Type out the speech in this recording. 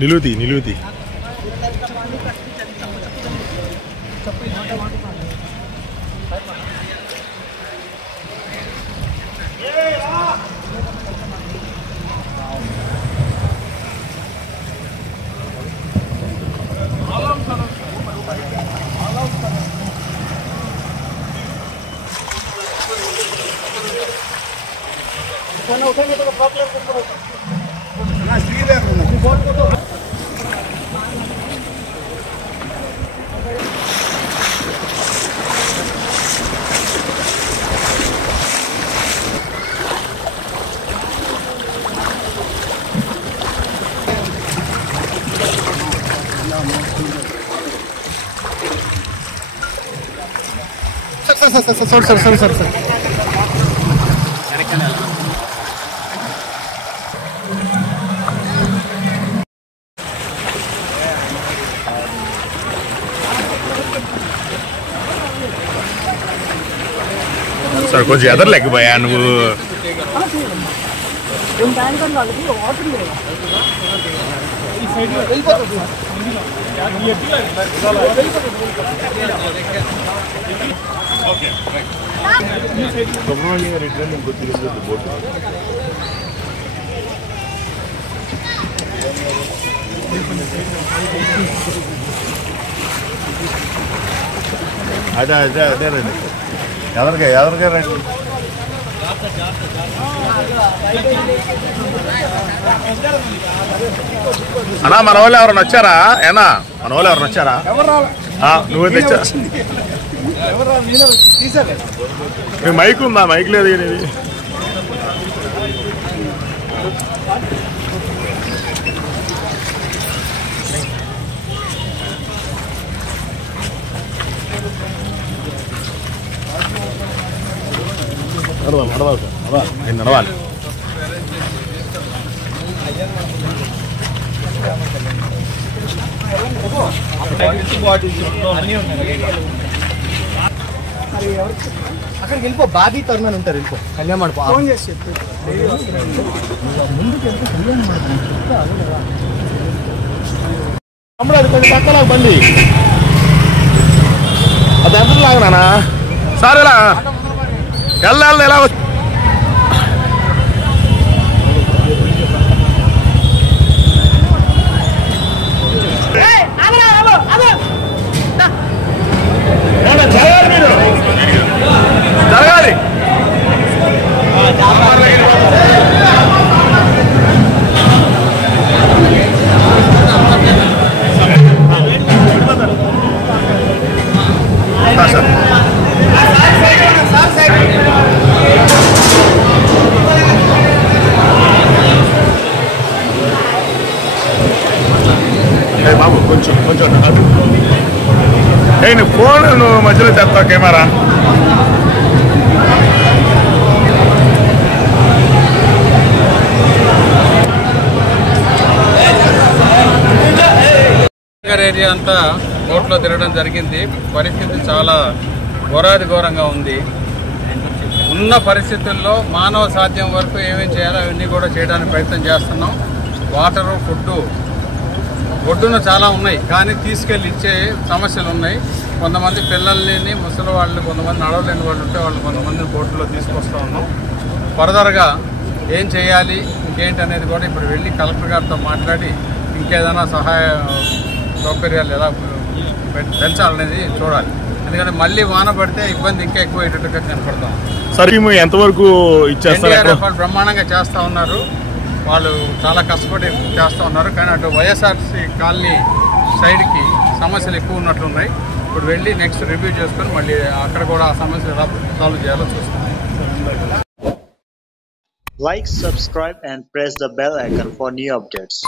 నిలువుతి నిలువుతి sir कुछ ज्यादा लग पाया అదే అదే అదే రండి ఎవరికే రండి అన్నా మన వాళ్ళు ఎవరైనా వచ్చారా ఏనా మన వాళ్ళు ఎవరైనా వచ్చారా నువ్వే తెచ్చా మైక్ ఉందా మైక్ లేదు ఇది నడవాలి అక్కడికి వెళ్ళిపో బాబీ తరుణ్ ఉంటారు వెళ్ళిపో కళ్యాణ్ మండపం ఫోన్ చేసి అది కొంచెం పక్కన బండి అది ఎంత లాగనా సార్ ఎలా వెళ్ళాలి ఎలా జరగాలి బాబు కొంచెం కొంచెం నేను ఫోన్ నువ్వు మధ్యలో తెస్తావు కెమెరా ఏరియా అంతా బోట్లో తిరగడం జరిగింది. పరిస్థితి చాలా ఘోరంగా ఉంది. ఉన్న పరిస్థితుల్లో మానవ సాధ్యం వరకు ఏమేం చేయాలో అవన్నీ కూడా చేయడానికి ప్రయత్నం చేస్తున్నాం. వాటరు ఒడ్డున చాలా ఉన్నాయి, కానీ తీసుకెళ్ళి ఇచ్చే సమస్యలు ఉన్నాయి. కొంతమంది పిల్లల్ని ముసలి వాళ్ళు, కొంతమంది నడవలేని వాళ్ళు ఉంటే వాళ్ళు కొంతమందిని బోట్లో తీసుకొస్తూ ఉన్నాం. ఫర్దర్గా ఏం చేయాలి ఇంకేంటి అనేది కూడా ఇప్పుడు వెళ్ళి కలెక్టర్ గారితో మాట్లాడి ఇంకేదైనా సహాయ సౌకర్యాలు ఎలా పెంచాలనేది చూడాలి. ఎందుకంటే మళ్ళీ వాన పడితే ఇబ్బంది ఇంకా ఎక్కువ అయ్యేటట్టుగా కనపడతాం. సరే ఎంతవరకు ఇచ్చేస్తారు? బ్రహ్మాండంగా చేస్తూ ఉన్నారు, వాళ్ళు చాలా కష్టపడి చేస్తూ ఉన్నారు. కానీ అటు వైఎస్ఆర్సీ కాలనీ సైడ్కి సమస్యలు ఎక్కువ ఉన్నట్లున్నాయి. ఇప్పుడు వెళ్ళి నెక్స్ట్ రివ్యూ చేసుకొని మళ్ళీ అక్కడ కూడా ఆ సమస్యలు ఎలా సాల్వ్ చేయాలో చూస్తాం. Like, subscribe and press the bell icon for new updates.